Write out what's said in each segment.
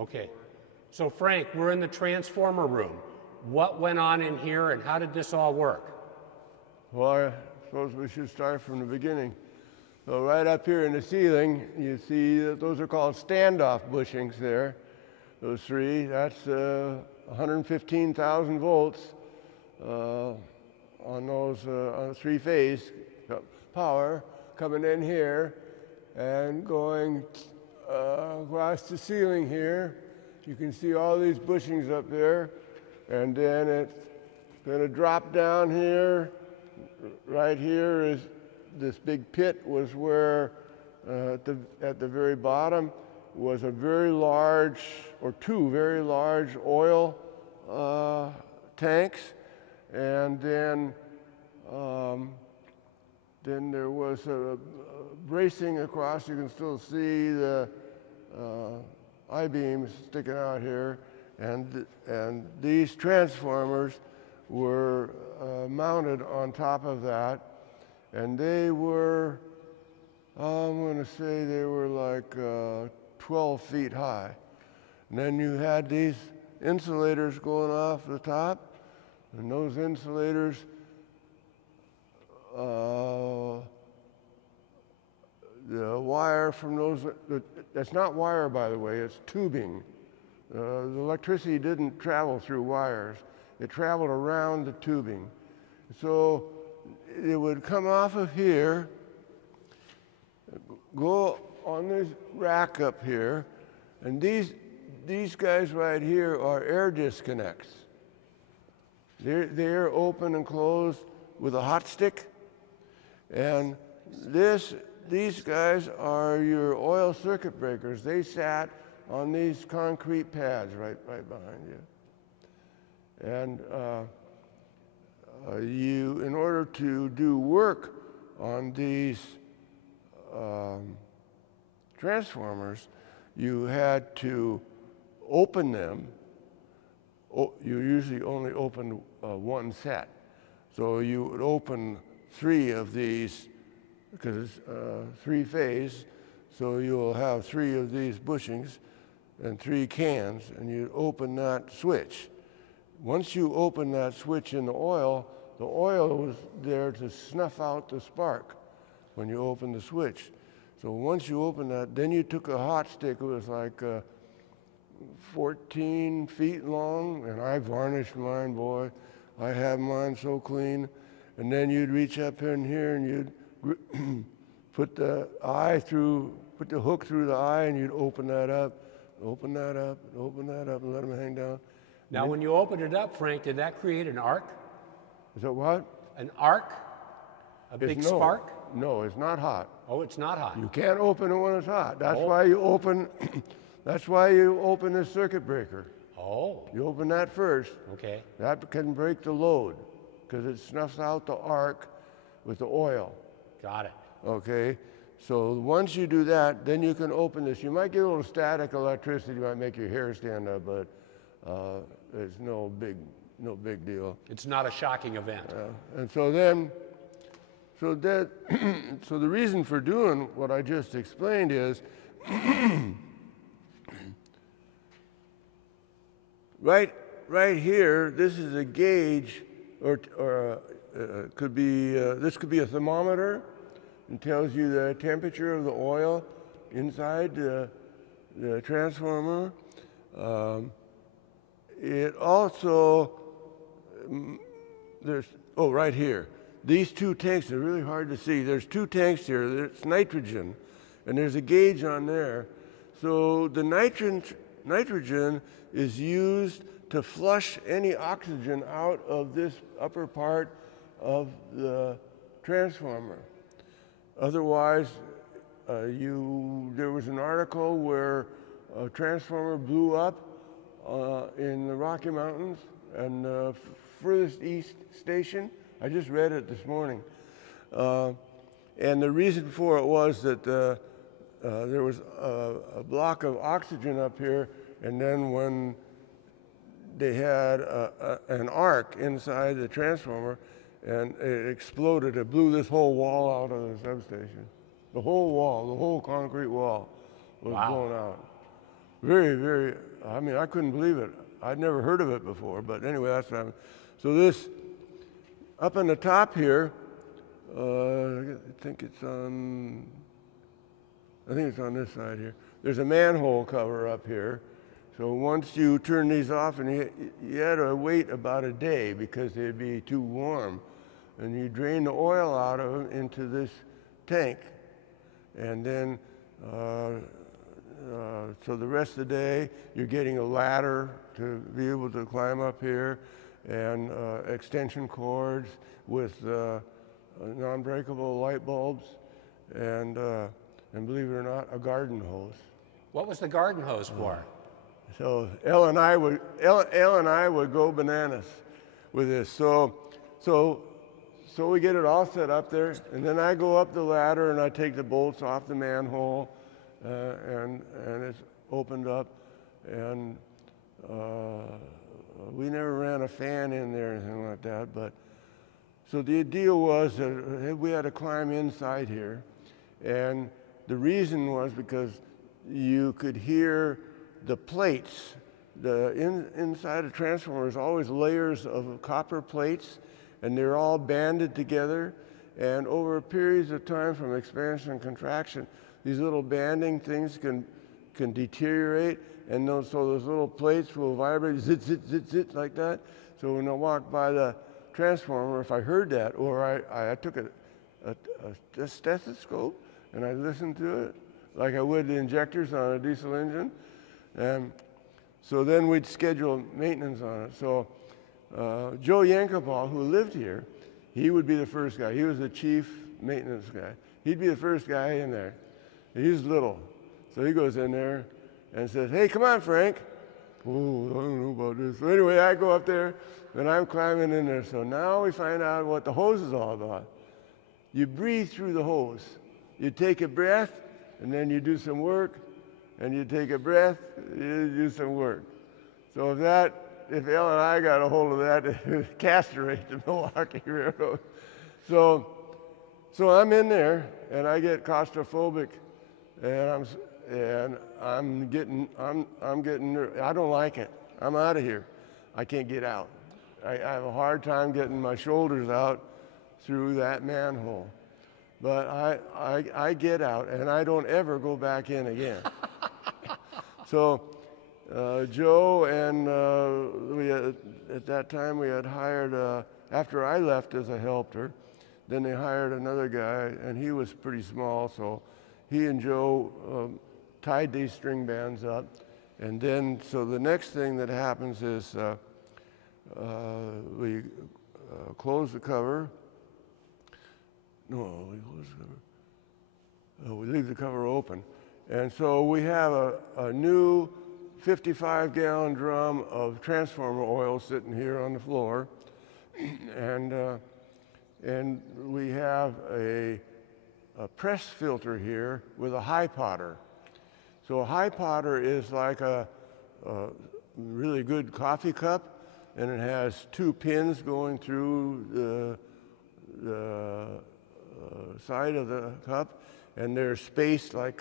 Okay. So Frank, we're in the transformer room. What went on in here and how did this all work? Well, I suppose we should start from the beginning. So right up here in the ceiling, you see that those are called standoff bushings there. Those three, that's 115,000 volts on those on three-phase power coming in here and going across the ceiling here. You can see all these bushings up there, and then it's going to drop down here. Right here is this big pit was where at the very bottom was a very large, or two very large oil tanks, and then there was a bracing across. You can still see the I-beams sticking out here, and these transformers were mounted on top of that, and they were, I'm going to say they were like 12 feet high. And then you had these insulators going off the top, and those insulators the wire from those, that's not wire, by the way, it's tubing. The electricity didn't travel through wires. It traveled around the tubing. So it would come off of here, go on this rack up here, and these guys right here are air disconnects. They're open and closed with a hot stick, and these guys are your oil circuit breakers. They sat on these concrete pads right behind you. And in order to do work on these transformers, you had to open them. You usually only opened one set. So you would open three of these, because it's three-phase, so you'll have three of these bushings and three cans, and you open that switch. Once you open that switch in the oil was there to snuff out the spark when you open the switch. So once you open that, then you took a hot stick, it was like 14 feet long, and I varnished mine, boy. I have mine so clean. And then you'd reach up in here and you'd put the hook through the eye, and you'd open that up, and let them hang down. Now, when you opened it up, Frank, did that create an arc? Is that what? An arc? A big spark? No, it's not hot. Oh, it's not hot. You can't open it when it's hot. That's why you open. That's why you open the circuit breaker. Oh. You open that first. Okay. That can break the load because it snuffs out the arc with the oil. Got it. Okay. So once you do that, then you can open this. You might get a little static electricity. You might make your hair stand up, but it's no big deal. It's not a shocking event. And so the reason for doing what I just explained is right here. This is a gauge, or could be this could be a thermometer. It tells you the temperature of the oil inside the transformer. It also right here. These two tanks are really hard to see. There's two tanks here. There's nitrogen, and there's a gauge on there. So the nitrogen is used to flush any oxygen out of this upper part of the transformer. Otherwise, there was an article where a transformer blew up in the Rocky Mountains and furthest east station. I just read it this morning. And the reason for it was that there was a block of oxygen up here, and then when they had an arc inside the transformer, and it exploded, it blew this whole wall out of the substation. The whole wall, the whole concrete wall was blown out. Very, very, I mean, I couldn't believe it. I'd never heard of it before, but anyway, that's what happened. So this, up on the top here, I think it's on this side here. There's a manhole cover up here. So once you turn these off, and you had to wait about a day because they'd be too warm. And you drain the oil out of them into this tank. And then, so the rest of the day, you're getting a ladder to be able to climb up here, and extension cords with non-breakable light bulbs, and believe it or not, a garden hose. What was the garden hose for? So Elle and I would go bananas with this. So we get it all set up there, and then I go up the ladder and I take the bolts off the manhole, and it's opened up, and we never ran a fan in there or anything like that. But so the deal was that we had to climb inside here, and the reason was because you could hear the plates. Inside a transformer is always layers of copper plates, and they're all banded together. And over periods of time, from expansion and contraction, these little banding things can deteriorate, and so those little plates will vibrate, zit, zit, zit, zit, like that. So when I walk by the transformer, if I heard that, or I took a stethoscope and I listened to it, like I would the injectors on a diesel engine. So then we'd schedule maintenance on it. So Joe Yankopal, who lived here, he would be the first guy. He was the chief maintenance guy. He'd be the first guy in there. He was little. So he goes in there and says, "Hey, come on, Frank." Oh, I don't know about this. So anyway, I go up there, and I'm climbing in there. So now we find out what the hose is all about. You breathe through the hose. You take a breath, and then you do some work, and you take a breath, you do some work. So if Elle and I got a hold of that, it would castrate the Milwaukee Railroad. So I'm in there, and I get claustrophobic, and I'm getting I don't like it. I'm out of here. I can't get out. I have a hard time getting my shoulders out through that manhole. But I get out, and I don't ever go back in again. So Joe and at that time we had hired, after I left as I helped her, then they hired another guy, and he was pretty small, so he and Joe tied these string bands up. And then, so the next thing that happens is we close the cover. No, we close the cover. We leave the cover open. And so we have a new 55-gallon drum of transformer oil sitting here on the floor. And we have a press filter here with a high potter. So a high potter is like a really good coffee cup, and it has two pins going through the side of the cup, and they're spaced like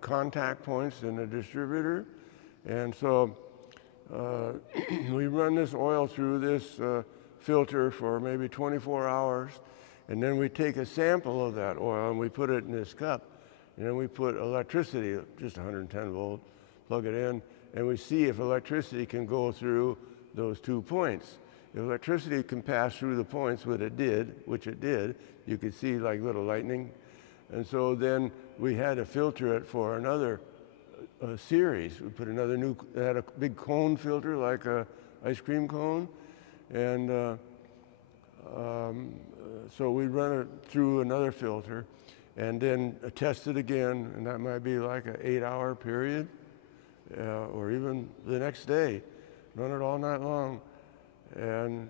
contact points in a distributor. And so we run this oil through this filter for maybe 24 hours, and then we take a sample of that oil and we put it in this cup. And then we put electricity, just 110 volt, plug it in, and we see if electricity can go through those 2 points. If electricity can pass through the points, which it did, you could see like little lightning. And so then we had to filter it for another series. We put another it had a big cone filter, like a ice cream cone. And so we run it through another filter, and then test it again, and that might be like an 8-hour period, or even the next day. Run it all night long. And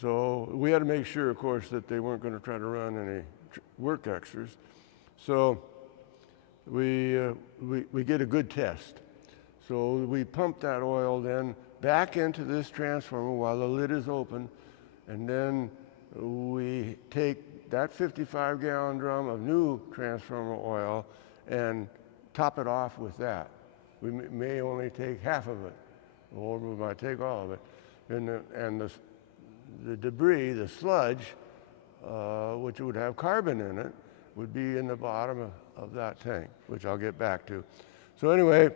so we had to make sure, of course, that they weren't going to try to run any work extras. So we get a good test. So we pump that oil then back into this transformer while the lid is open, and then we take that 55-gallon drum of new transformer oil and top it off with that, may only take half of it, or we might take all of it. And the debris, the sludge, which would have carbon in it, would be in the bottom of that tank, which I'll get back to. So anyway,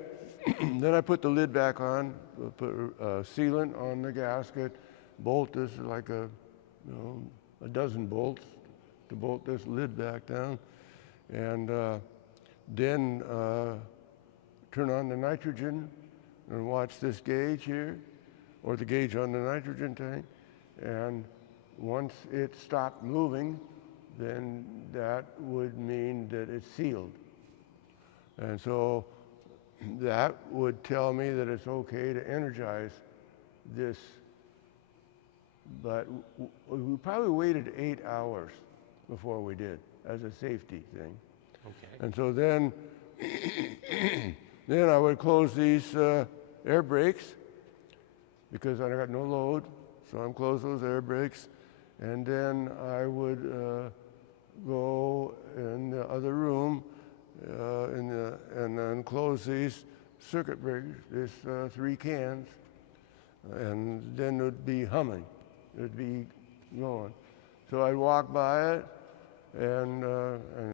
then I put the lid back on, put sealant on the gasket, bolt this like a dozen bolts to bolt this lid back down, and then turn on the nitrogen and watch this gauge here, or the gauge on the nitrogen tank, and once it stopped moving, then that would mean that it's sealed. And so that would tell me that it's okay to energize this, but we probably waited 8 hours before we did, as a safety thing. Okay. And so then, then I would close these air brakes, because I got no load, so I'm close those air brakes, and then I would go in the other room and then close these circuit breakers, these 3 cans, and then it would be humming, it would be going. So I'd walk by it and